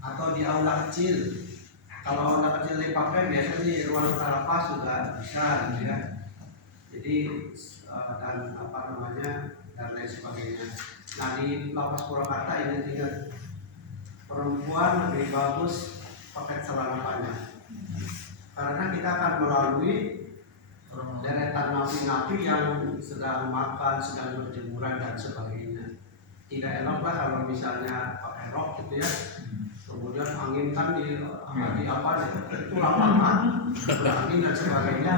atau di aula kecil. Kalau aula kecil dipakai biasanya di ruang lapas juga bisa gitu ya. Jadi dan apa namanya dan lain sebagainya. Nah di lapas Purwakarta ini tinggal perempuan lebih bagus pakai celana panjang karena kita akan melalui deretan napi-napi yang sedang makan, sedang berjemuran dan sebagainya. Tidak enak lah kalau misalnya pakai rok gitu ya. Kemudian angin kan di apa itu lapangan, angin dan sebagainya.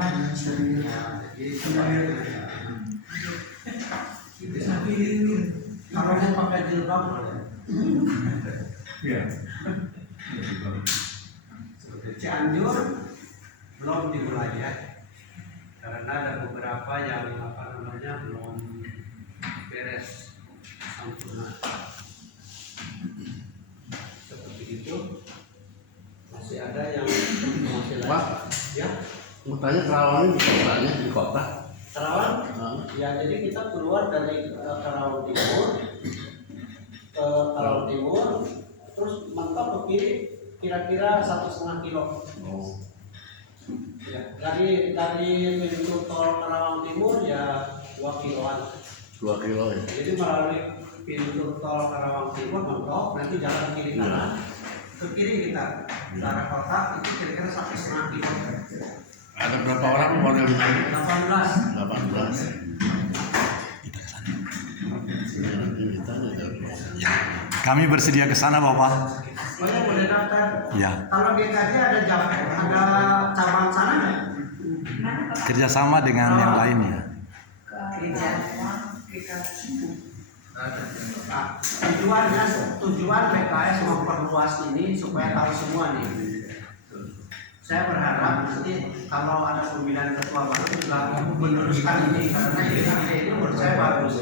Ya, jadi sebagainya. Kalau mau pakai jilbab boleh. Iya. Cianjur belum dimulai ya, karena ada beberapa yang apa namanya belum beres sempurna. Seperti itu. Masih ada yang masih Pak, ya. mau tanya Karawang di kotanya di kota. Karawang? Ya, jadi kita keluar dari Karawang Timur ke Karawang Timur, terus mentok ke kiri kira-kira 1,5 kilo. Oh. Ya, dari pintu tol Karawang Timur ya 2 kiloan. 2 kilo ya. Jadi melalui pintu tol Karawang Timur mentok, nanti jalan kiri kanan. Ke kiri kita ke arah kota itu kira-kira 1,5 kilo. Ada berapa orang model ini? 18. 18. Kami bersedia ke sana, Bapak. Boleh daftar. Ya. Kalau GKJ ada cabang sana nggak? Kerjasama dengan yang lainnya. Nah, tujuan BKS memperluas ini supaya tahu semua nih. Saya berharap nanti kalau ada pemilihan ketua baru juga meneruskan ini karena ini menurut saya bagus.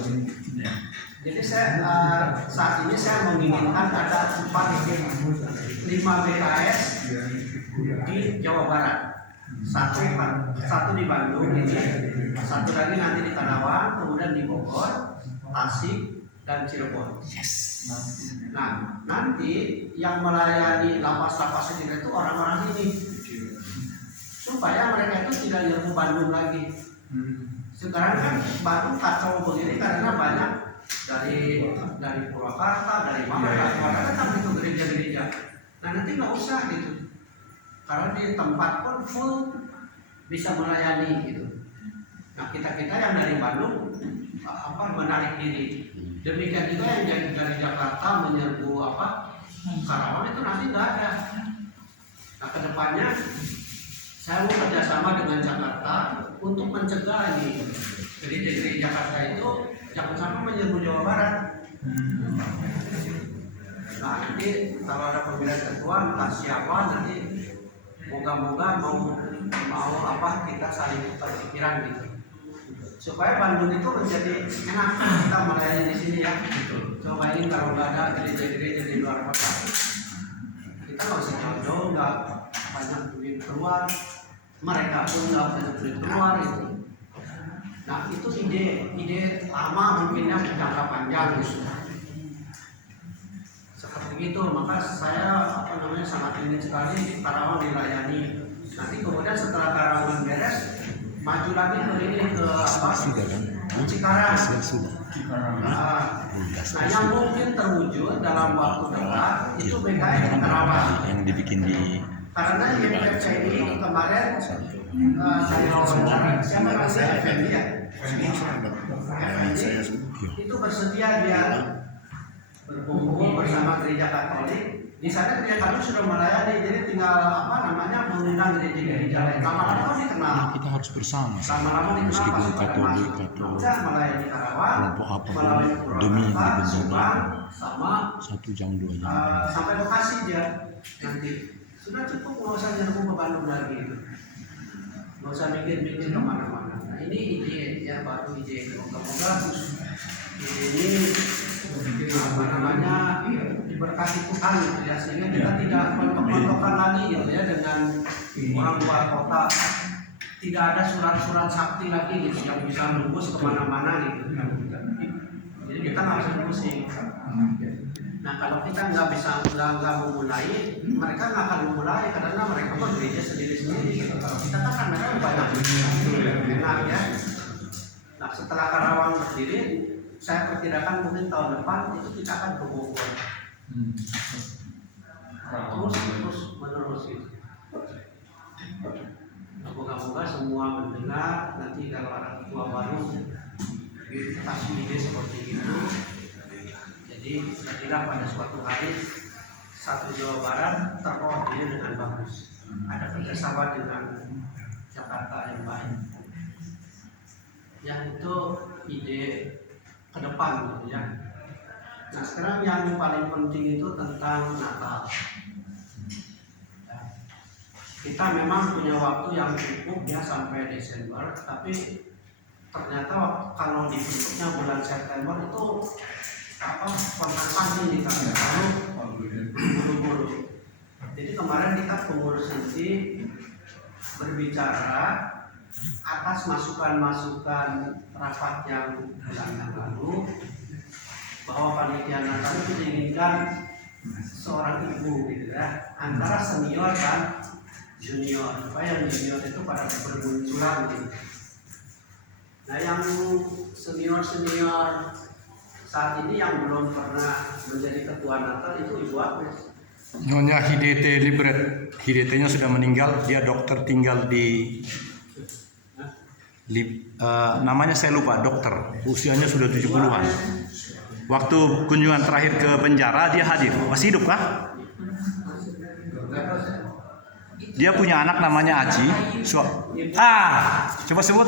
Jadi saya saat ini saya menginginkan ada 5 BKS di Jawa Barat, satu di Bandung ini, satu lagi nanti di Karawang, kemudian di Bogor, Tasik dan Cirebon. Nah nanti yang melayani lapas-lapas itu orang-orang ini supaya mereka itu tidak nyerbu Bandung lagi. Sekarang kan Bandung kacau begini karena banyak dari Purwakarta, dari mana kan itu gereja-gereja. Nah nanti nggak usah gitu, karena di tempat pun full bisa melayani gitu. Nah kita yang dari Bandung menarik diri. Demikian juga yang dari Jakarta menyerbu Karawang itu nanti nggak ada. Nah kedepannya saya mau kerjasama dengan Jakarta untuk mencegah ini. Jadi dari Jakarta itu jangan sampai menyerbu Jawa Barat. Nah nanti kalau ada pemilihan ketua entah siapa nanti moga-moga mau kita saling tukar pikiran gitu. Supaya Bandung itu menjadi enak kita melayani di sini ya. Coba ini kalau nggak ada gereja-gereja di luar kota, kita nggak usah jauh-jauh, nggak banyak duit keluar, mereka pun nggak banyak duit keluar itu. Nah itu ide lama mungkinnya jangka panjang gitu. Seperti itu, maka saya sangat ingin sekali Karawang dilayani. Nanti kemudian setelah Karawang beres, maju lagi ke Cikarang. Nah yang mungkin terwujud dalam waktu dekat itu BKS di Karawang. Yang dibikin di Karena YPFC ini kemarin saya wawancara siapa namanya Effendi ya? Itu bersedia dia berkumpul bersama gereja Katolik. Di sana gereja Katolik sudah melayani, jadi tinggal mengundang gereja-gereja lain. Lama-lama kan dikenal. kita harus bersama. Lama-lama dikenal Meskipun pasukan Katolik masuk. atau Bisa melayani Karawang, kelompok apapun, melalui demi yang Purwakarta, dibentuk Subang, sama 1 jam 2 jam. sampai Bekasi dia nanti. Sudah cukup, nggak usah nyerbu ke Bandung lagi gitu. Nggak usah mikir-mikir kemana-mana. Nah ini ide ya, baru ide. Semoga ide ini diberkati Tuhan gitu ya, sehingga kita tidak mentok-mentokan lagi gitu ya dengan orang luar kota. Tidak ada surat-surat sakti lagi gitu yang bisa nembus kemana-mana gitu. Jadi kita nggak usah pusing. Nah kalau kita nggak memulai, mereka nggak akan memulai karena mereka bekerja sendiri-sendiri. Kalau kita kan mereka banyak enak ya. Nah setelah Karawang berdiri, saya perkirakan mungkin tahun depan itu kita akan ke Bogor. Terus menerus gitu. Moga-moga semua mendengar, nanti kalau ada ketua baru kasih ide seperti itu. Jadi saya kira pada suatu hari satu Jawa Barat terkoordinir dengan bagus. Ada kerjasama dengan Jakarta yang baik. Yang itu ide ke depan gitu ya. Nah sekarang yang paling penting itu tentang Natal. Kita memang punya waktu yang cukup ya sampai Desember, tapi ternyata kalau dibentuknya bulan September itu kontak panjang nih kan, buru-buru. Jadi kemarin kita pengurus inti berbicara atas masukan-masukan rapat yang bulan yang lalu bahwa panitia Natal itu diinginkan seorang ibu gitu ya, antara senior dan junior, supaya yang junior itu pada bermunculan gitu. Nah yang senior saat ini yang belum pernah menjadi ketua Natal itu Ibu Agnes. Nyonya Hidete Libret. Hidete-nya sudah meninggal, dia dokter tinggal di namanya saya lupa, dokter. Usianya sudah 70-an. Waktu kunjungan terakhir ke penjara dia hadir. Masih hidup kah? Dia punya anak namanya Aji. Coba sebut.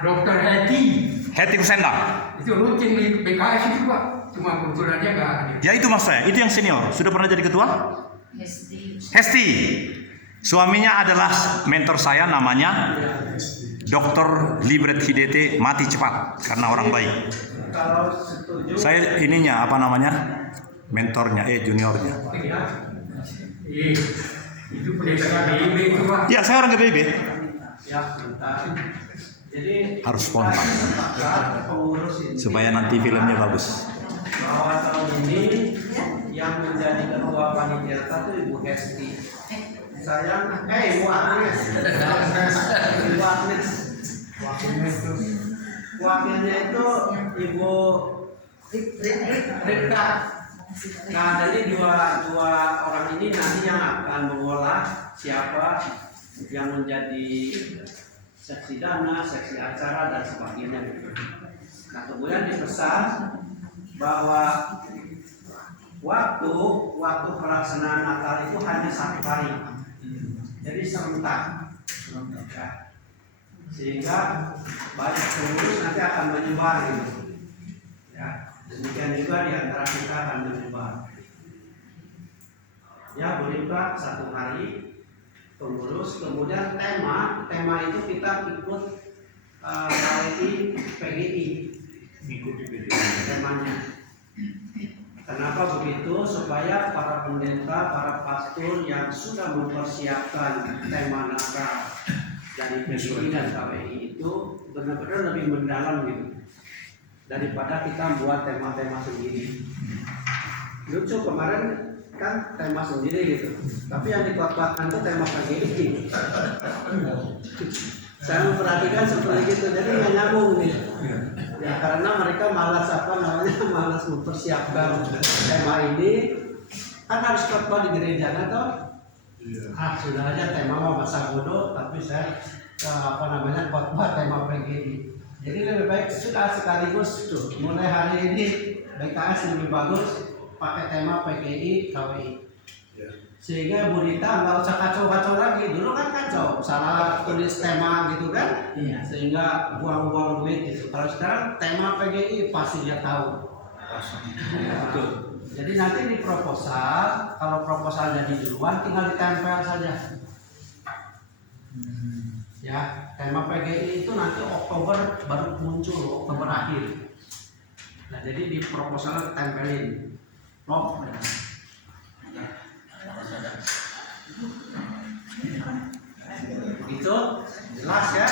Dokter Heti Kusendang. itu rutin di BKS itu Pak, cuma kebetulan dia nggak hadir. Ya itu maksud saya, itu yang senior. Sudah pernah jadi ketua? Hesti. Suaminya adalah mentor saya, namanya Dr. Libret Hidete, mati cepat karena orang baik. Kalau setuju, Saya ininya apa namanya? Mentornya, juniornya. Itu pendeta BIB itu Pak. Ya, saya orang GBIB. ya bentar. Jadi Harus spontan. sepakat pengurus ini Supaya nanti filmnya bagus. bahwa tahun ini yang menjadi ketua panitia itu Ibu Hesti. Saya, Ibu Agnes. Ibu Agnes. Wakilnya itu Ibu Ripka. Nah, jadi dua orang ini nanti yang akan mengolah siapa yang menjadi seksi dana, seksi acara dan sebagainya. Nah, kemudian dipesan bahwa waktu pelaksanaan Natal itu hanya 1 hari, jadi serentak, ya. Sehingga banyak pengurus nanti akan menyebar gitu, ya. Demikian juga di antara kita akan menyebar. Ya, boleh Pak, 1 hari pengurus, kemudian tema itu kita ikut PGI, temanya. Kenapa begitu? Supaya para pendeta, para pastor yang sudah mempersiapkan tema Natal dari PGI dan KPI itu benar-benar lebih mendalam gitu, daripada kita buat tema-tema sendiri. Lucu kemarin kan tema sendiri gitu, tapi yang dikuat-kuatkan itu tema PGI. Saya memperhatikan seperti itu, jadi nggak nyambung nih. Ya karena mereka malas malas mempersiapkan tema ini, kan harus khotbah di gereja atau sudah aja tema masa bodoh, tapi saya khotbah tema PGI. Jadi lebih baik sudah sekaligus tuh, mulai hari ini BKS lebih bagus pakai tema PGI KWI. Sehingga Bu Rita nggak usah kacau-kacau lagi. Dulu kan kacau, salah tulis tema gitu kan, sehingga buang-buang duit gitu. Kalau sekarang tema PGI pasti dia tahu. Betul. Jadi nanti di proposal, kalau proposalnya di duluan tinggal ditempel saja. Ya, tema PGI itu nanti Oktober baru muncul, Oktober akhir. Nah, jadi di proposal tempelin. Begitu jelas ya?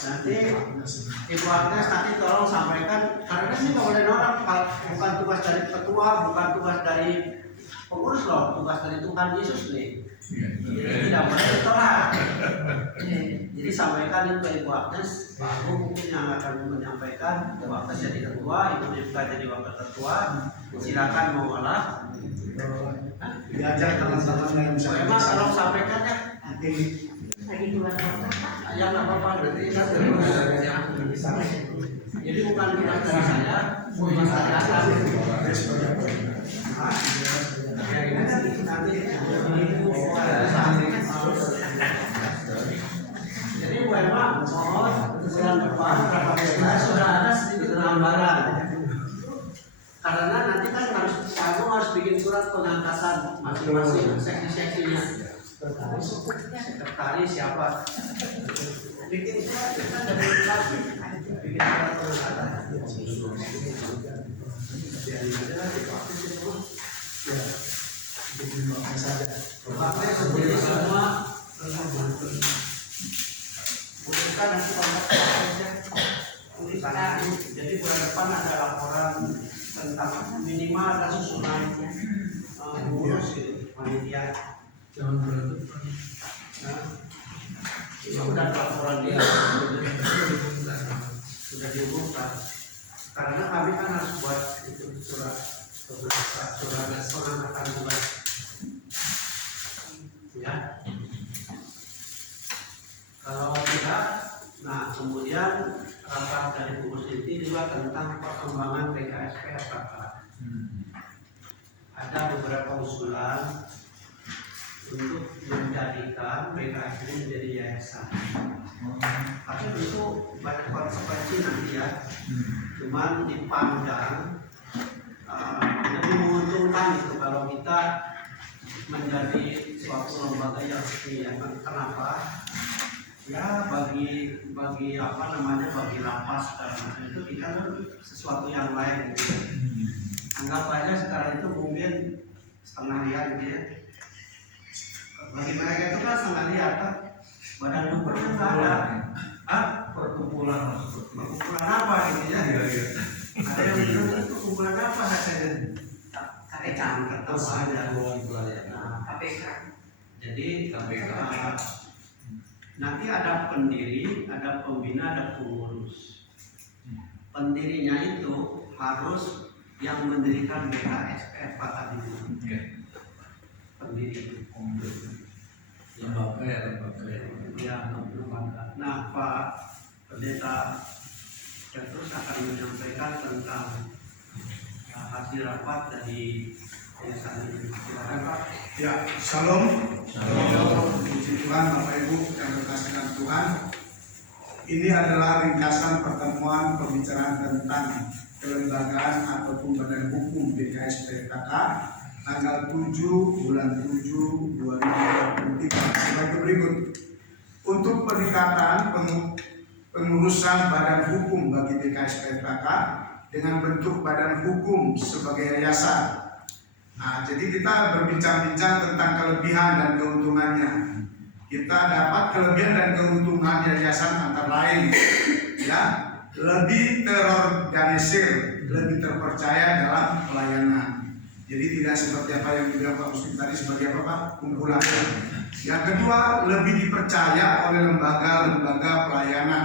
Nanti Ibu Agnes nanti tolong sampaikan, karena ini nggak boleh norak, bukan tugas dari ketua, bukan tugas dari pengurus loh, tugas dari Tuhan Yesus nih. Jadi tidak boleh ditolak. Jadi sampaikan itu ke Ibu Agnes, Pak Agung mungkin yang akan menyampaikan. Ibu Agnes jadi ketua, Ibu juga jadi wakil ketua. Silakan mengolah. Diajak teman-teman yang bisa. Memang kalau sampaikan ya, Lagi keluar kota. ya nggak apa-apa. Jadi bukan tugas dari saya, tugas dari atas. Jadi Bu Emma mohon bulan depan sudah ada sedikit gambaran. Karena nanti kan harus bikin surat pengangkatan masing-masing seksi-seksinya. Sekretaris siapa? Bikin surat kan dari lagi. Bikin surat pengangkatan. Pakai sendiri semua. Bukan nanti tulisan. Jadi bulan depan ada laporan tentang minimal ada susunan pengurus gitu, panitia. Jangan berantem. Nah, itu udah laporan dia sudah diumumkan. Karena kami kan harus buat itu surat pengangkatan tugas. Ya. Kalau tidak, nah kemudian rapat dari pengurus inti juga tentang perkembangan PKSP FKK. Ada beberapa usulan untuk menjadikan PKSP menjadi yayasan. Tapi itu banyak konsekuensi nanti ya. Cuman dipandang lebih menguntungkan itu kalau kita menjadi suatu lembaga yang resmi. Kenapa? Ya bagi apa namanya, bagi lapas itu kita sesuatu yang lain gitu. Anggap aja sekarang itu mungkin setengah lihat gitu ya. Bagi mereka itu kan setengah lihat kan, badan hukumnya nggak ada. Perkumpulan apa gitu ya? Ada yang bilang itu kumpulan apa hasilnya? KPK atau ada KPK. Jadi nanti ada pendiri, ada pembina, ada pengurus. Pendirinya itu harus yang mendirikan BKSP FKK dulu. Pendiri. Lembaga ya, lembaga. Ya, lembaga. Nah, Pak Pendeta Petrus akan menyampaikan tentang hasil rapat dari yayasan ini. Silakan Pak. Ya, shalom. Puji Tuhan, Bapak Ibu yang dikasihi Tuhan. Ini adalah ringkasan pertemuan pembicaraan tentang kelembagaan ataupun badan hukum BKSP FKK tanggal 7 bulan 7 2023 sebagai berikut. Untuk peningkatan pengurusan badan hukum bagi BKSP FKK dengan bentuk badan hukum sebagai yayasan. Nah, jadi kita berbincang-bincang tentang kelebihan dan keuntungannya. Kita dapat kelebihan dan keuntungan yayasan antara lain, ya, lebih terorganisir, lebih terpercaya dalam pelayanan. Jadi tidak seperti apa yang dibilang Pak Muslim tadi sebagai apa Pak? Kumpulan. Yang kedua, lebih dipercaya oleh lembaga-lembaga pelayanan.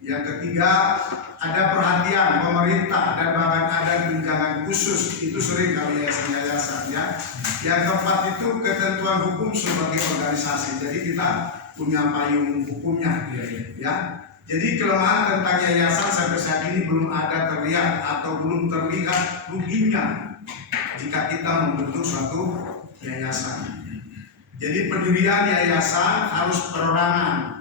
Yang ketiga, ada perhatian pemerintah dan bahkan ada tunjangan khusus, itu sering kali yayasan ya. Yang keempat itu ketentuan hukum sebagai organisasi. Jadi kita punya payung hukumnya, ya. Jadi kelemahan tentang yayasan sampai saat ini belum ada terlihat atau belum terlihat ruginya jika kita membentuk suatu yayasan. Jadi pendirian yayasan harus perorangan.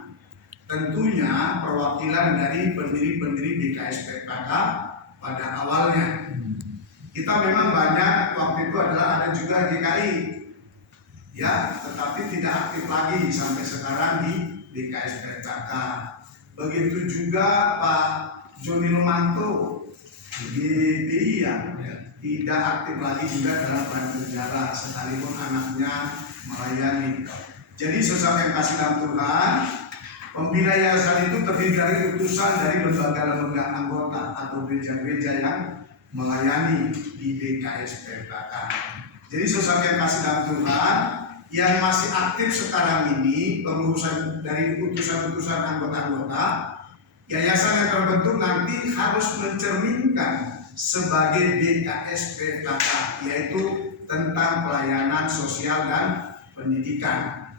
Tentunya perwakilan dari pendiri-pendiri BKSP FKK pada awalnya. Kita memang banyak waktu itu adalah ada juga GKI, ya, tetapi tidak aktif lagi sampai sekarang di BKSP FKK. Begitu juga Pak Joni Lumanto di BI ya, tidak aktif lagi juga dalam peran penjara sekalipun anaknya melayani. Jadi saudara yang kasih dalam Tuhan, Pembina yayasan itu terdiri dari utusan dari lembaga-lembaga anggota atau gereja-gereja yang melayani di BKS PKK. Jadi saudara yang kasih dalam Tuhan, yang masih aktif sekarang ini pengurusan dari utusan-utusan anggota-anggota, yayasan yang terbentuk nanti harus mencerminkan sebagai BKS PKK, yaitu tentang pelayanan sosial dan pendidikan.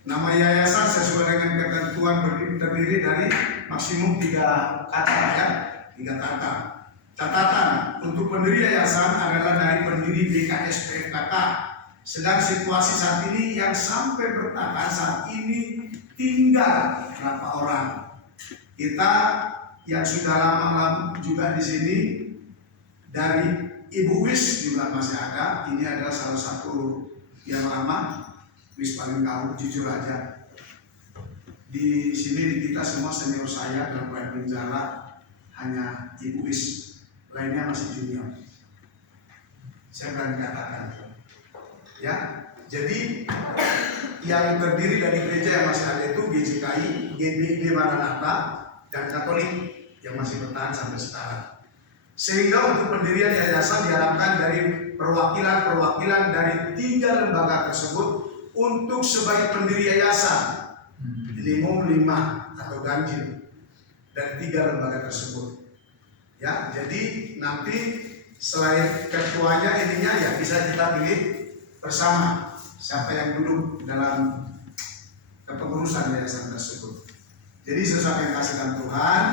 Nama yayasan sesuai dengan ketentuan terdiri dari maksimum 3 kata ya, 3 kata. Catatan untuk pendiri yayasan adalah dari pendiri BKS PKK. Sedang situasi saat ini yang sampai bertahan saat ini tinggal berapa orang. Kita yang sudah lama juga di sini dari Ibu Wis juga masih ada. Ini adalah salah satu yang lama. Wis paling tahu, jujur aja. Di sini kita semua senior saya dan pelayan penjara hanya Ibu Wis, lainnya masih junior. Saya berani katakan, ya. Jadi yang terdiri dari gereja yang masih ada itu GJKI, GBI Maranatha, dan Katolik yang masih bertahan sampai sekarang. Sehingga untuk pendirian yayasan diharapkan dari perwakilan-perwakilan dari 3 lembaga tersebut untuk sebagai pendiri yayasan minimum 5 atau ganjil dari 3 lembaga tersebut. Ya, jadi nanti selain ketuanya ininya ya bisa kita pilih bersama siapa yang duduk dalam kepengurusan yayasan tersebut. Jadi sesuatu yang kasih dalam Tuhan,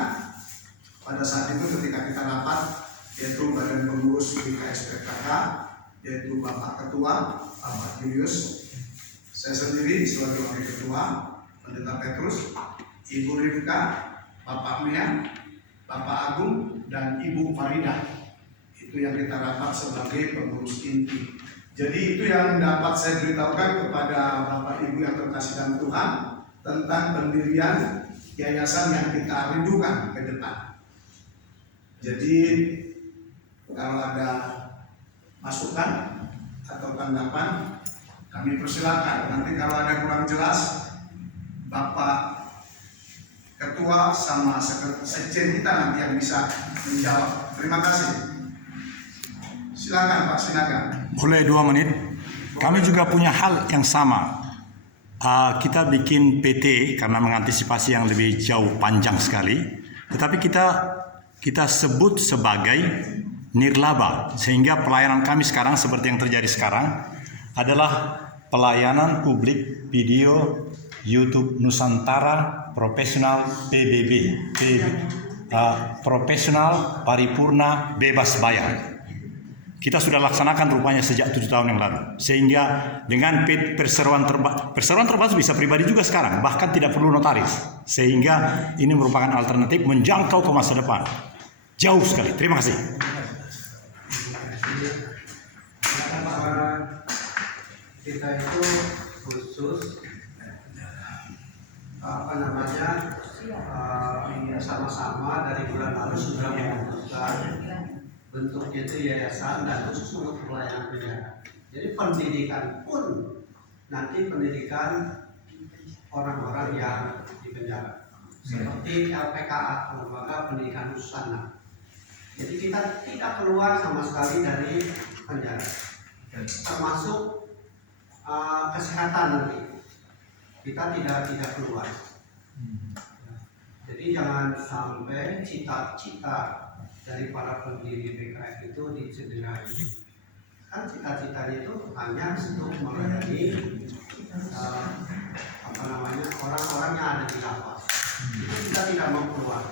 pada saat itu ketika kita rapat, yaitu badan pengurus BKS PKK, yaitu Bapak Ketua, Bapak Julius, saya sendiri sebagai Wakil Ketua, Pendeta Petrus, Ibu Rifka, Bapak Mian, Bapak Agung, dan Ibu Farida. Itu yang kita rapat sebagai pengurus inti. Jadi itu yang dapat saya beritahukan kepada Bapak Ibu yang terkasih dalam Tuhan tentang pendirian yayasan yang kita rindukan ke depan. Jadi kalau ada masukan atau tanggapan, kami persilakan. Nanti kalau ada kurang jelas, Bapak Ketua sama Sekjen kita nanti yang bisa menjawab. Terima kasih. Silakan Pak Sinaga. Boleh 2 menit. Kami juga punya hal yang sama. Kita bikin PT karena mengantisipasi yang lebih jauh panjang sekali. Tetapi kita sebut sebagai nirlaba, sehingga pelayanan kami sekarang seperti yang terjadi sekarang adalah pelayanan publik video YouTube Nusantara Profesional PBB, Profesional Paripurna Bebas Bayar. Kita sudah laksanakan rupanya sejak 7 tahun yang lalu, sehingga dengan perseroan terbatas bisa pribadi juga sekarang, bahkan tidak perlu notaris, sehingga ini merupakan alternatif menjangkau ke masa depan jauh sekali. Terima kasih. Kita itu khusus sama-sama dari bulan lalu sudah memutuskan bentuknya itu yayasan dan khusus untuk pelayanan penjara. Jadi pendidikan pun nanti pendidikan orang-orang yang di penjara, seperti LPKA, Lembaga Pendidikan Khusus Anak. Jadi kita tidak keluar sama sekali dari penjara, termasuk kesehatan nanti kita tidak keluar. Jadi jangan sampai cita-cita dari para pendiri PKS itu dicederai. Kan cita-citanya itu hanya untuk melayani orang-orang yang ada di lapas. Itu kita tidak mau keluar.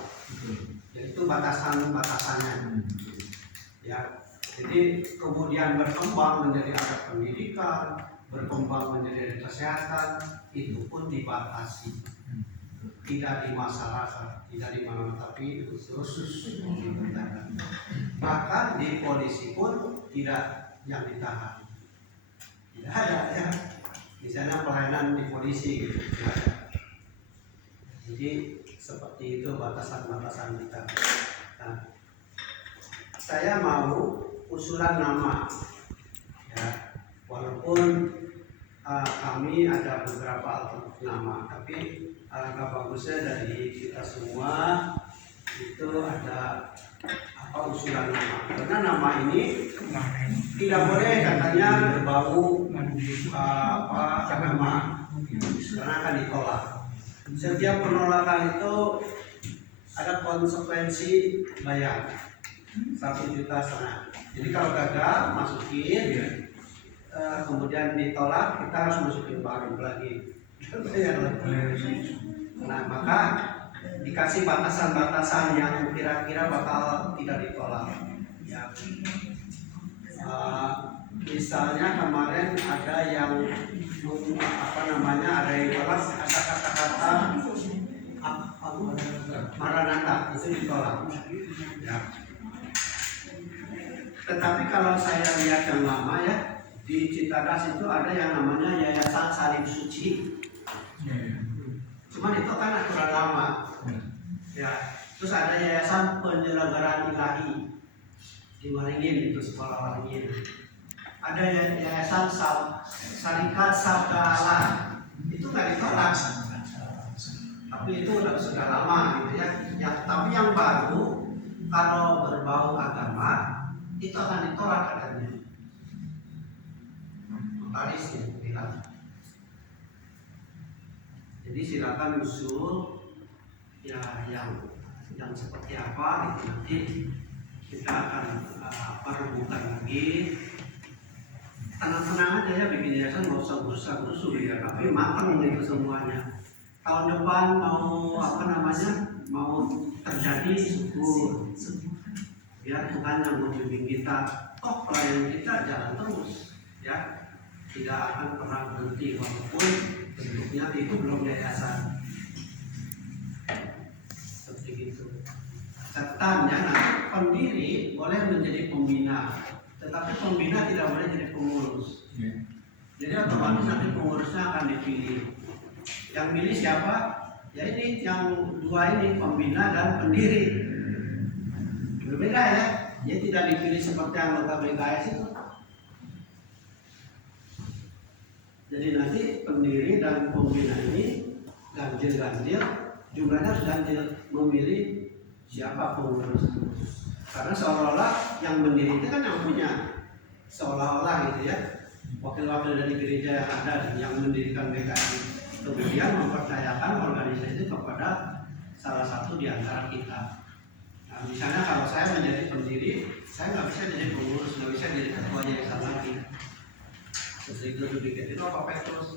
Yaitu batasannya. Ya, jadi kemudian berkembang menjadi ada pendidikan, berkembang menjadi kesehatan, itu pun dibatasi. Tidak di masyarakat, tidak di mana, tapi khusus di penjara. Bahkan di polisi pun tidak yang ditahan. Tidak ada ya. Misalnya pelayanan di polisi gitu, tidak ada. Jadi seperti itu batasan-batasan kita. Nah, saya mau usulan nama, ya, walaupun kami ada beberapa alternatif nama, tapi alangkah bagusnya dari kita semua itu ada apa usulan nama, karena nama ini tidak boleh katanya berbau agama, karena akan ditolak. Setiap penolakan itu ada konsekuensi bayar 1,5 juta. Jadi kalau gagal masukin, kemudian ditolak, kita harus masukin baru lagi. Nah, maka dikasih batasan-batasan yang kira-kira bakal tidak ditolak. Ya. Misalnya kemarin ada yang ada yang ditolak, ada kata-kata Maranatha, itu ditolak. Ya. Tetapi kalau saya lihat yang lama ya, di Citadas itu ada yang namanya Yayasan Salib Suci. Cuman itu kan aturan lama. Ya. Terus ada Yayasan Penyelenggaraan Ilahi di Waringin, itu sekolah Waringin. Ada Yayasan Syarikat Sabda Allah, itu nggak ditolak. Tapi itu sudah lama gitu ya. Tapi yang baru kalau berbau agama itu akan ditolak katanya. Notaris ya bilang. Jadi silakan usul ya yang seperti apa gitu, nanti kita akan rebukan lagi. Tenang-tenang aja ya, bikin yayasan nggak usah berusaha ya, tapi matang itu semuanya. Tahun depan mau terjadi syukur. Biar Tuhan yang membimbing kita, toh pelayanan kita jalan terus, ya, tidak akan pernah berhenti walaupun bentuknya itu belum yayasan. Seperti itu. Catatannya, nah, pendiri boleh menjadi pembina, tetapi pembina tidak boleh jadi pengurus. Jadi otomatis nanti pengurusnya akan dipilih. Yang pilih siapa? Ya ini yang dua ini, pembina dan pendiri. Berbeda ya, dia tidak dipilih seperti anggota BKS itu. Jadi nanti pendiri dan pembina ini ganjil, jumlahnya harus ganjil, memilih siapa pengurus. Karena seolah-olah yang mendiri itu kan yang punya, seolah-olah gitu ya, wakil-wakil dari gereja yang ada yang mendirikan BKS kemudian mempercayakan organisasi itu kepada salah satu di antara kita. Nah, misalnya kalau saya menjadi pendiri, saya nggak bisa jadi pengurus, nggak bisa jadi ketua yayasan lagi. Seperti itu dikit itu apa Petrus?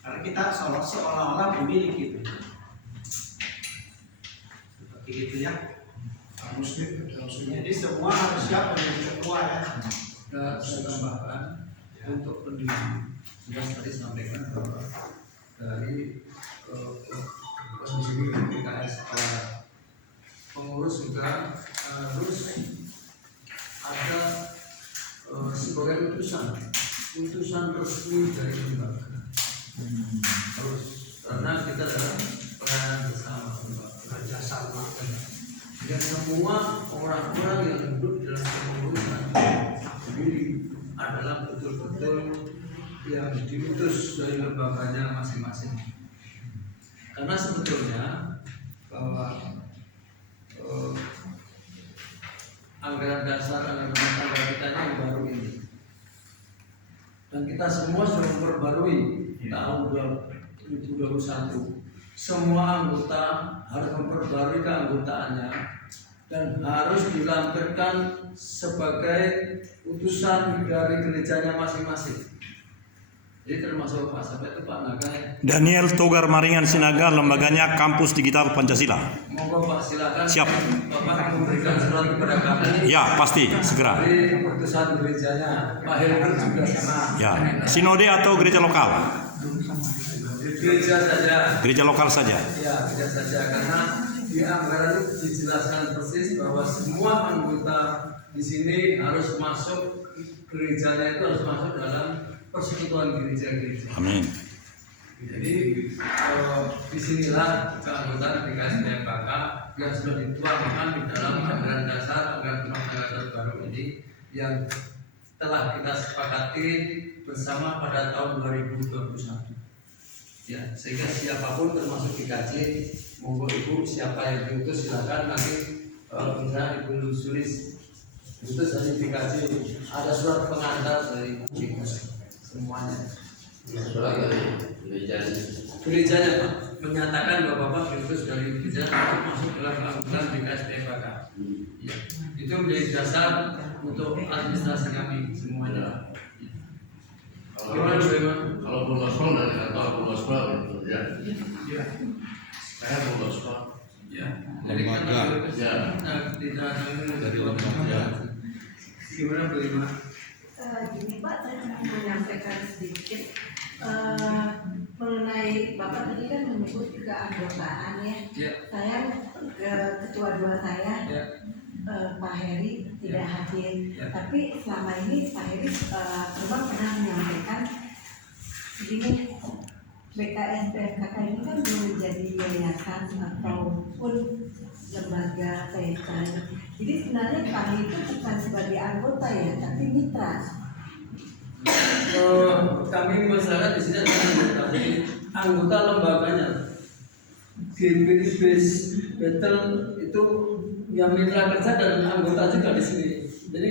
Karena kita seolah-olah pemilik gitu. Seperti itu ya. Jadi semua harus siap menjadi ketua ya. Saya tambahkan untuk pendiri sudah tadi sampaikan bahwa dari posisi PKS pengurus juga harus ada sebagai utusan resmi dari lembaga. Terus karena kita dalam pelayanan bersama kerjasama dan semua orang-orang yang duduk dalam kepengurusan sendiri adalah betul-betul yang diutus dari lembaganya masing-masing. Karena sebetulnya bahwa anggaran dasar, anggaran rumah tangga kita yang baru ini, dan kita semua sudah memperbarui tahun 2021. Semua anggota harus memperbarui keanggotaannya dan harus dilampirkan sebagai utusan dari gerejanya masing-masing. Jadi termasuk Pak sampai itu Pak Naga. Daniel Togar Maringan Sinaga, lembaganya Kampus Digital Pancasila. Monggo Pak silakan. Siap. Bapak memberikan surat kepada kami. Ya, pasti segera. Dari keputusan gerejanya, Pak Helder juga sama. Ya, sinode atau gereja lokal? Gereja saja. Gereja lokal saja. Ya, gereja saja karena di anggaran itu dijelaskan persis bahwa semua anggota di sini harus masuk, gerejanya itu harus masuk dalam persekutuan gereja-gereja. Amin. Jadi disinilah keanggotaan PKS DMPK yang sudah dituangkan di dalam anggaran dasar anggaran rumah tangga terbaru ini yang telah kita sepakati bersama pada tahun 2021. Ya, sehingga siapapun termasuk GKJ, monggo ibu siapa yang diutus silakan nanti bisa ibu tulis diutus dari GKJ, ada surat pengantar dari GKJ semuanya. Gerejanya Pak menyatakan bahwa Bapak diutus dari gereja untuk masuk dalam angkutan BKSPKK. Ya, itu menjadi dasar untuk administrasi kami semuanya. Kalau bolos dari kantor bolos gitu ya. Ya. Saya bolos Ya. Jadi kita tidak dari ya. Gimana bagaimana? Gini Pak, saya cuma menyampaikan sedikit mengenai Bapak tadi kan menyebut keanggotaan ya. Ya. Saya ketua dua saya Ya. Pak Heri tidak hadir, Ya. tapi selama ini Pak Heri memang pernah menyampaikan begini, BKSPKK ini kan belum menjadi yayasan ataupun lembaga TK. Jadi sebenarnya kami itu bukan sebagai anggota ya, tapi mitra. Kami masyarakat di sini adalah anggota lembaganya. GBIB Battle itu yang mitra kerja dan anggota juga di sini. Jadi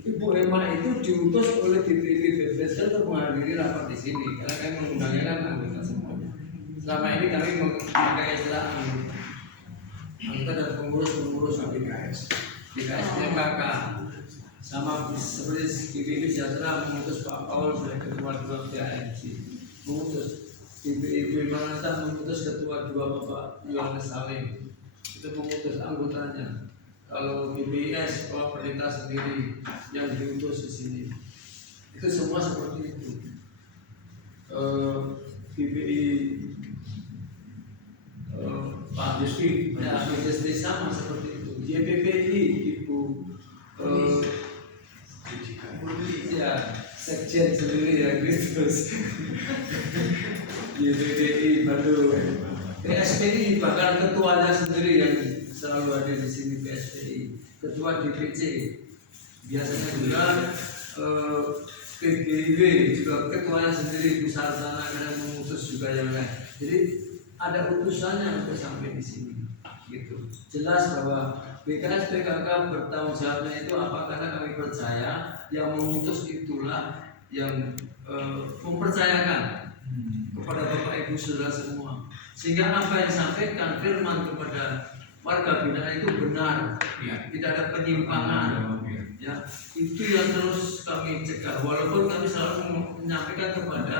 Ibu Emma itu diutus oleh GBIB Battle untuk menghadiri rapat di sini karena kami mengundangnya kan anggota semuanya. Selama ini kami memakai istilah anggota dan pengurus BKSPKK. Sama seperti GBIB Sejahtera mengutus Pak Paul sebagai ketua dua PAMC, mengutus GBIB Manata mengutus ketua dua Bapak Yohanes Salim, itu mengutus anggotanya. Kalau GBIS Pak Perintah sendiri yang diutus di sini, itu semua seperti itu. GBI Pak Yusri, ya Yusri sama seperti itu. GBPI Ibu ya sekjen sendiri ya Kristus. YBDI Bandung, PSPI bahkan ketuanya sendiri yang selalu ada di sini. PSPI, ketua DPC biasanya juga PBIB juga ketuanya sendiri, Bu Sarjana karena mengutus juga yang lain. Jadi ada utusannya untuk sampai di sini gitu. Jelas bahwa BKSPKK bertanggung jawabnya itu apa, karena kami percaya yang mengutus itulah yang mempercayakan kepada Bapak Ibu Saudara semua, sehingga apa yang disampaikan firman kepada warga binaan itu benar, tidak ada penyimpangan. Ya, itu yang terus kami cegah, walaupun kami selalu menyampaikan kepada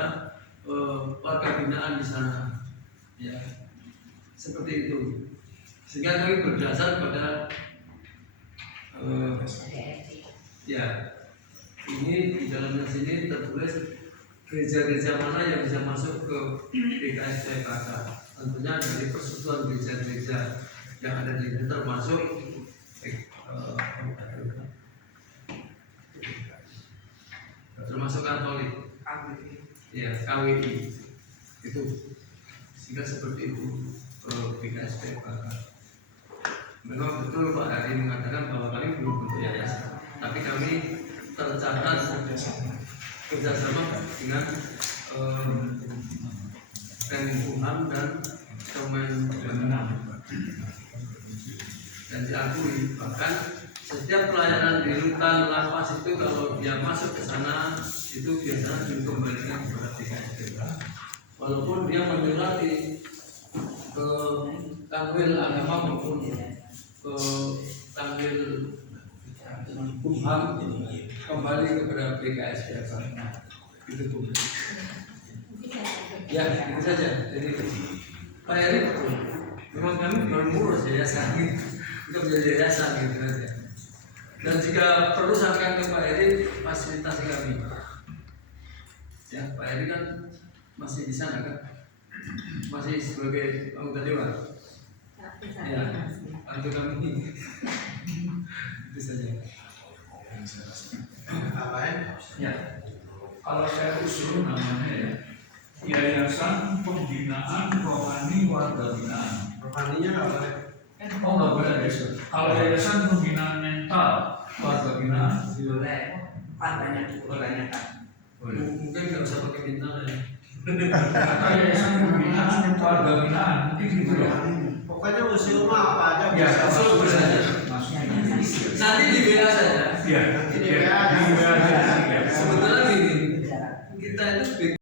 warga binaan di sana, ya seperti itu. Sehingga kami berdasar pada ya ini di dalamnya sini tertulis gereja-gereja mana yang bisa masuk ke BKSPKK. Tentunya dari persatuan gereja-gereja yang ada di sini termasuk termasuk Katolik, ya KWI itu. Sehingga seperti itu BKSPKK. Memang betul Pak Hari mengatakan bahwa kami belum bentuk yayasan, tapi kami tercatat kerjasama dengan Kemenkumham dan Kemenkumham, dan diakui. Bahkan setiap pelayanan di rutan lapas itu kalau dia masuk ke sana itu biasanya dikembalikan kepada BKSPKK, walaupun dia menyurati ke Kanwil Agama maupun ke Kanwil Kumham kembali kepada BKSPKK. Itu Bu. Ya, itu saja. Jadi Pak Erik, memang kami baru ngurus yayasan untuk menjadi yayasan gitu saja. Dan jika perlu sampaikan ke Pak Erik, fasilitasi kami. Ya, Pak Erik kan masih di sana kan, masih sebagai anggota dewan. Ya, untuk kami itu saja. Ya, kalau saya usul namanya ya Yayasan Pembinaan Rohani Warga Binaan. Rohaninya nggak boleh. Oh nggak boleh ya. Kalau Yayasan Pembinaan Mental Warga Binaan boleh. Banyak bolehnya kan. Mungkin nggak usah pakai bintang ya. Atau yayasan pembinaan keluarga binaan, mungkin gitu ya. Pokoknya usul mah apa aja Ya, bisa. usul saja. Nanti dibela saja. Iya, Ini iya, ya, iya, iya, iya. Sebetulnya gini, kita itu